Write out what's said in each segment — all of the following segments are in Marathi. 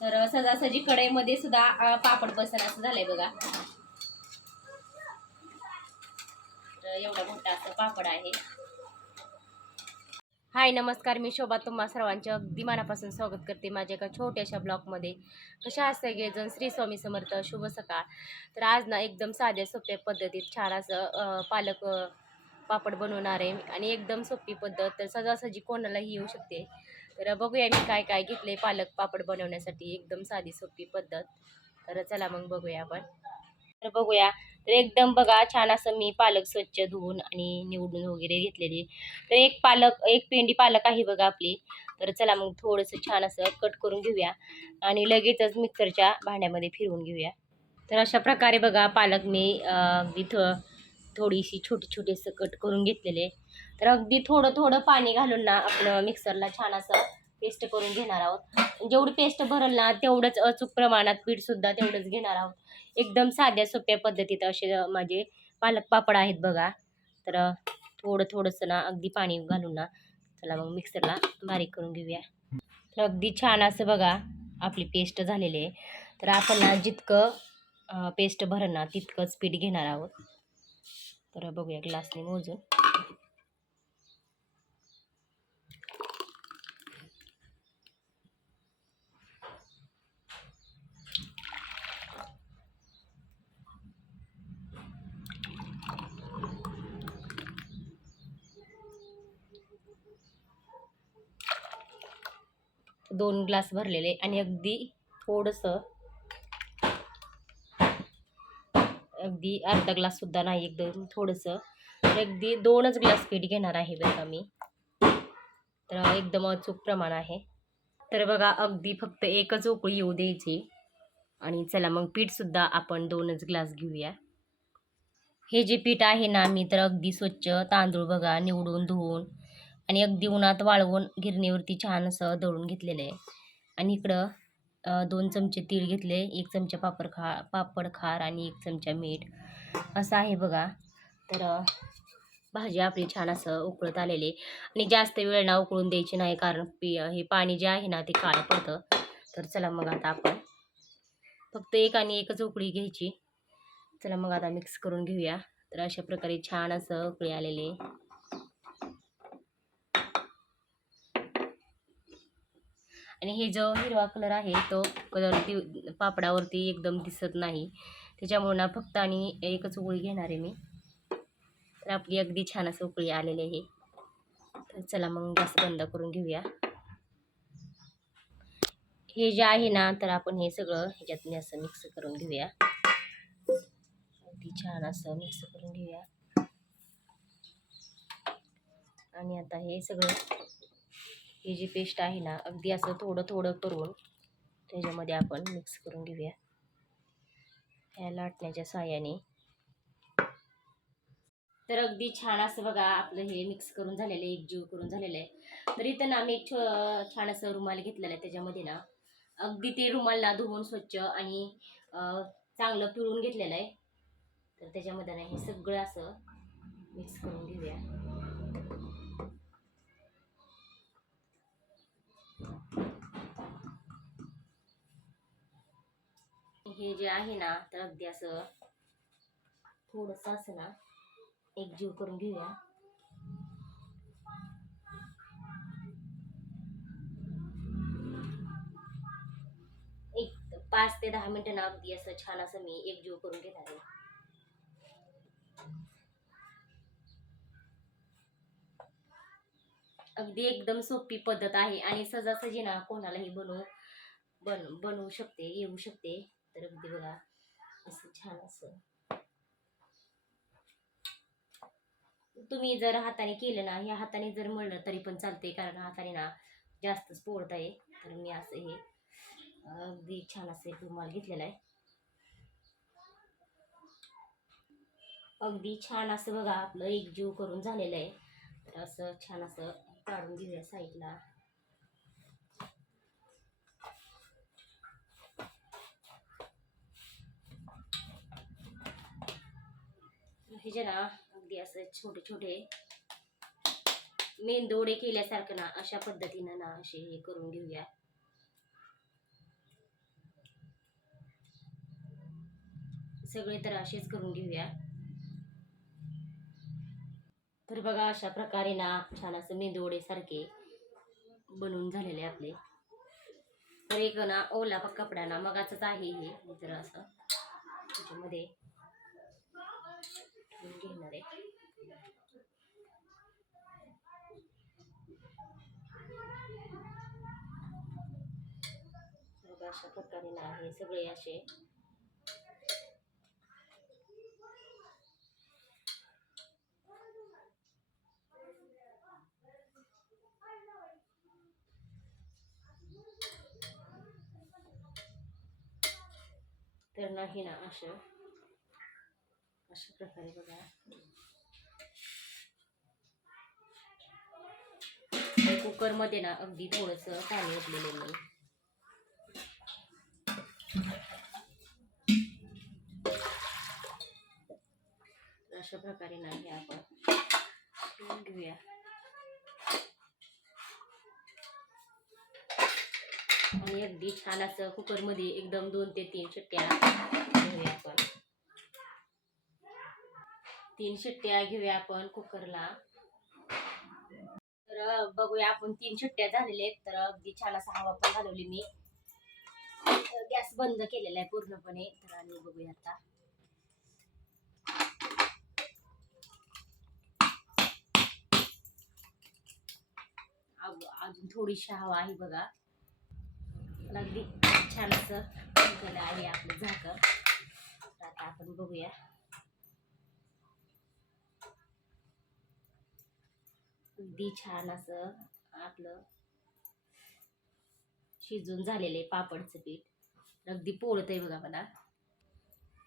तर सजासजी कढईमध्ये सुद्धा पापड बसन असं झालंय बघा. तर एवढा मोठा असं पापड आहे. हाय नमस्कार. मी शोभा. तुम्हा सर्वांचे अगदी मनापासून स्वागत करते माझ्या एका छोट्याशा ब्लॉगमध्ये. कशा असते जण श्री स्वामी समर्थ. शुभ सकाळ. तर आज ना एकदम साध्या सोप्या पद्धतीत छान असं पालक पापड बनवणार आहे. आणि एकदम सोपी पद्धत. तर सहजासहजी कोणालाही येऊ शकते. तर बघूया मी काय काय घेतले पालक पापड बनवण्यासाठी. एकदम साधी सोपी पद्धत. तर चला मग बघूया आपण. तर बघूया. तर एकदम बघा छान असं मी पालक स्वच्छ धुवून आणि निवडून वगैरे घेतलेली. तर एक पालक एक पेंडी पालक आहे बघा आपली. तर चला मग थोडंसं छान असं कट करून घेऊया. आणि लगेचच मिक्सरच्या भांड्यामध्ये फिरवून घेऊया. तर अशा प्रकारे बघा पालक मी अगदी थो थोडीशी छोटी छोटी असं कट करून घेतलेले. तर अगदी थोडं थोडं पाणी घालून ना आपलं मिक्सरला छान असं पेस्ट करून घेणार आहोत. जेवढी पेस्ट भरल ना तेवढंच अचूक प्रमाणात पीठसुद्धा तेवढंच घेणार आहोत. एकदम साध्या सोप्या पद्धतीत असे माझे पालक पापड आहेत बघा. तर थोडं थोडंसं ना अगदी पाणी घालून ना चला मग मिक्सरला बारीक करून घेऊया. तर अगदी छान असं बघा आपली पेस्ट झालेली आहे. तर आपण ना जितकं पेस्ट भरणार ना तितकंच पीठ घेणार आहोत. तर बघूया ग्लासने मोजून. दोन ग्लास भरलेले आणि अगदी थोडंसं अगदी अर्धा ग्लाससुद्धा नाही एकदम थोडंसं. तर अगदी दोनच ग्लास पीठ घेणार आहे बरं का मी. तर एकदम अचूक प्रमाण आहे. तर बघा अगदी फक्त एकच उकळी येऊ द्यायची. आणि चला मग पीठसुद्धा आपण दोनच ग्लास घेऊया. हे जे पीठ आहे ना मी तर अगदी स्वच्छ तांदूळ बघा निवडून धुवून आणि अगदी उन्हात वाळवून गिरणीवरती छान असं दळून घेतलेलं आहे. आणि इकडं दोन चमचे तीळ घेतले एक चमचा पापड खा पापड खार आणि एक चमचा मीठ. असं आहे बघा. तर भाजी आपली छान असं उकळत आलेली आणि जास्त वेळ ना उकळून द्यायची नाही कारण पी हे पाणी जे आहे ना ते काळं पडतं. तर चला मग आता आपण फक्त एक आणि एकच उकळी घ्यायची. चला मग आता मिक्स करून घेऊया. तर अशा प्रकारे छान असं उकळी आलेली आणि हे जो हिरवा कलर आहे तो कलर ती पापडावरती एकदम दिसत नाही. त्याच्यामुळे ना फक्त आणि एकच उकळी घेणार आहे मी. तर आपली अगदी छान असं उकळी आलेली आहे. तर चला मग गॅस बंद करून घेऊया. हे जे आहे ना तर आपण हे सगळं ह्याच्यात असं मिक्स करून घेऊया. अगदी छान असं मिक्स करून घेऊया. आणि आता हे सगळं ही जी पेस्ट आहे ना अगदी असं थोडं थोडं करून त्याच्यामध्ये आपण मिक्स करून घेऊया. ह्या लाटण्याच्या साह्याने. तर अगदी छान असं बघा आपलं हे मिक्स करून झालेलं आहे एकजीव करून झालेलं आहे. तर इथं ना मी एक छो- छान असं रुमाल घेतलेला आहे त्याच्यामध्ये ना. अगदी ते रुमाल ना धुवून स्वच्छ आणि चांगलं पिळून घेतलेलं आहे. तर त्याच्यामध्ये ना हे सगळं असं मिक्स करून घेऊया. हे जे आहे ना तर अगदी असं थोडंसं असं ना एकजीव करून घेऊया. एक पाच ते दहा मिनिटं ना अगदी असं छान असं मी एकजीव करून घेणार आहे. अगदी एकदम सोपी पद्धत आहे आणि सहजासहजी ना कोणालाही बनवू बन बनवू शकते येऊ शकते. तर अगदी बघा असं छान असं. तुम्ही जर हाताने केलं ना ह्या हाताने जर मळलं तरी पण चालते कारण हाताने ना जास्तच पोळत आहे तर मी असं हे अगदी छान असं रुमाल घेतलेला आहे. अगदी छान असं बघा आपलं एकजीव करून झालेलं आहे. तर असं छान असं काढून घेऊया साईडला. हे जे ना अगदी असं छोटे छोटे मेंदोडे केल्यासारखं ना अशा पद्धतीनं ना असे हे करून घेऊया. सगळे तर असेच करून घेऊया. तर बघा अशा प्रकारे ना छान असं मेंदोडे सारखे बनवून झालेले आपले. तर एक ना ओला कपड्याना ना मगाच आहे हे जरा असं. त्याच्यामध्ये घेणार आहे बघा अशा प्रकारे ना हे सगळे असे तर नाही ना असं अशा प्रकारे बघा. कुकरमध्ये ना अगदी थोडंसं पाणी ओतलेलं मी अशा प्रकारे ना आपण घेऊया. आणि अगदी छान असं कुकरमध्ये एकदम दोन ते तीन शिट्ट्या घेऊया आपण. तीन शिट्ट्या घेऊया आपण कुकरला. तर बघूया आपण तीन शिट्ट्या झालेल्या आहेत तर अगदी छान असा हवा पण घालवली मी. गॅस बंद केलेला आहे पूर्णपणे तर आणि बघूया आता. अग- अजून थोडीशी हवा आहे बघा. अगदी छान असं आहे आपलं झाकण. आता आपण बघूया. अगदी छान असं आपलं शिजून झालेलं आहे पापडचं पीठ. अगदी पोळत आहे बघा मला.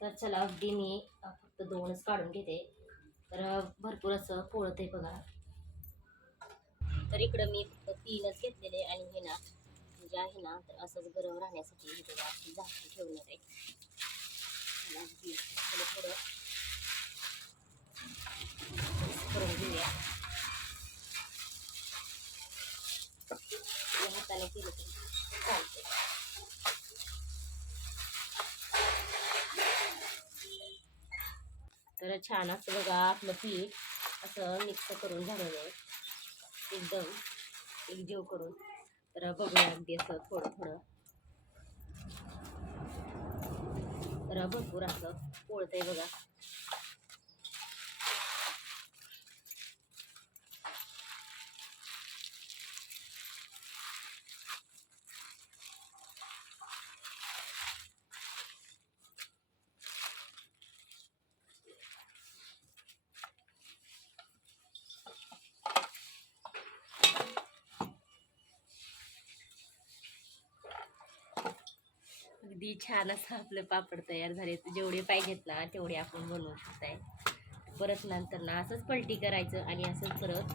तर चला अगदी मी फक्त दोनच काढून घेते. तर भरपूर असं पोळत आहे बघा. तर इकडं मी फक्त तीनच घेतलेले आणि हे ना जे आहे ना तर असंच गरम राहण्यासाठी हे बघा अशी झाकून ठेवणार आहे. अगदी थोडं थोडं करून घेऊया. हाताने केलं तरी चालते तर छान असं बघा आपलं पीठ असं मिक्स करून झालेलं आहे. एकदम एकजीव करून. तर बघूया अगदी असं थोडं थोडं. तर भरपूर असं पोळतंय बघा. अगदी छान असं आपलं पापड तयार झाले. जेवढे पाहिजेत ना तेवढे आपण बनवू शकताय. परत नंतर ना असंच पलटी करायचं आणि असंच परत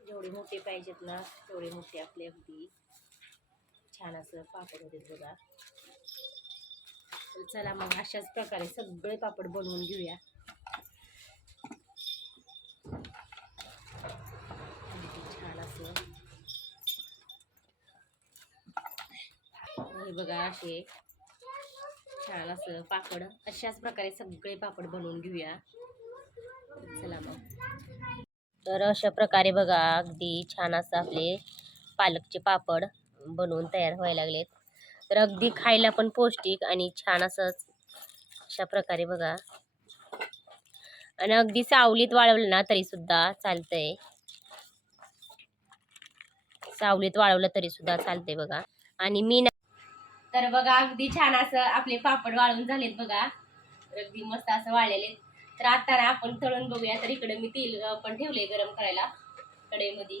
जेवढे मोठे पाहिजेत ना तेवढे मोठे आपले अगदी छान असं पापड होते बघा. चला मग अशाच प्रकारे सगळे पापड बनवून घेऊया अगदी छान असं हे बघा असे छान असं पापड अशाच प्रकारे सगळे पापड बनवून घेऊया. चला मग. तर अशा प्रकारे बघा अगदी छान असं आपले पालकचे पापड बनवून तयार व्हायला लागलेत. तर अगदी खायला पण पौष्टिक आणि छान असंच अशा प्रकारे बघा. आणि अगदी सावलीत वाळवलं ना तरी सुद्धा चालतंय. सावलीत वाळवलं तरी सुद्धा चालतंय बघा. आणि मी ना तर बघा अगदी छान असं आपले पापड वाळून झालेत बघा. अगदी मस्त असं वाळलेले तर आता ना आपण तळून बघूया. तर इकडे मी तेल पण ठेवले गरम करायला कडेमध्ये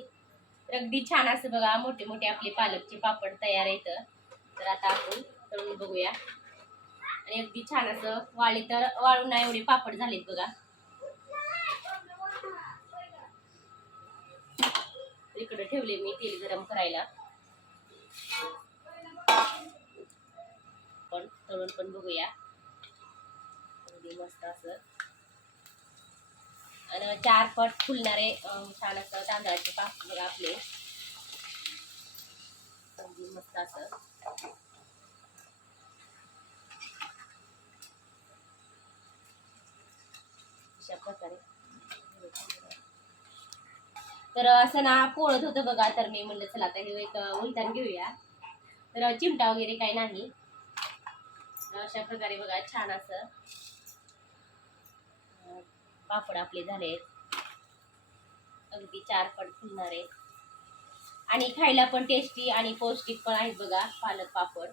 तर अगदी छान असं बघा मोठे मोठे आपले पालकचे पापड तयार आहेत. तर आता आपण तळून बघूया. आणि अगदी छान असं वाळले तर वाळून ना एवढे पापड झालेत बघा. इकडे ठेवले मी तेल गरम करायला. तळून पण बघूया. अगदी मस्त असं. आणि चार पट फुलणारे छान असं तांदळाचे पाक बघा आपले. अगदी मस्त असं. अशा प्रकारे. तर असं ना पोळत होतं बघा तर मी म्हणलं चला आता हे एक उलटान घेऊया. तर चिमटा वगैरे काही नाही. अशा प्रकारे बघा छान असं पापड आपले झाले. अगदी चार पण फुलणार आहेत. आणि खायला पण टेस्टी आणि पौष्टिक पण आहेत बघा पालक पापड.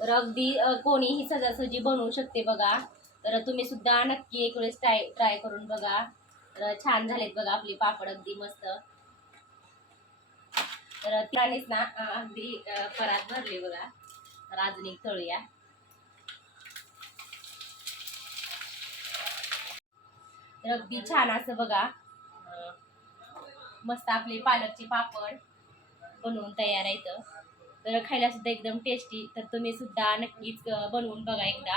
तर अगदी कोणीही सजासजी बनवू शकते बघा. तर तुम्ही सुद्धा नक्की एक वेळेस ट्राय ट्राय करून बघा. तर छान झालेत बघा आपले पापड अगदी मस्त. तर त्यानेच ना अगदी परात भरले बघा. तर अजून एक तळूया. तर अगदी छान असं बघा. मस्त आपले पालकचे पापड बनवून तयार आहेत तर खायला सुद्धा एकदम टेस्टी तर तुम्ही सुद्धा नक्कीच बनवून बघा एकदा.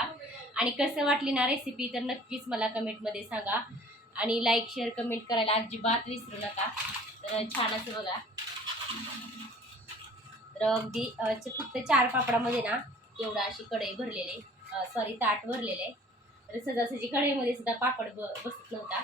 आणि कसं वाटली ना रेसिपी तर नक्कीच मला कमेंटमध्ये सांगा. आणि लाईक शेअर कमेंट करायला अजिबात विसरू नका. तर छान असं बघा. तर अगदी फक्त चार पापडामध्ये ना एवढा अशी कढई भरलेले सॉरी ताट भरलेले तर सहजासहजी कढईमध्ये सुद्धा पापड ब बसत नव्हता.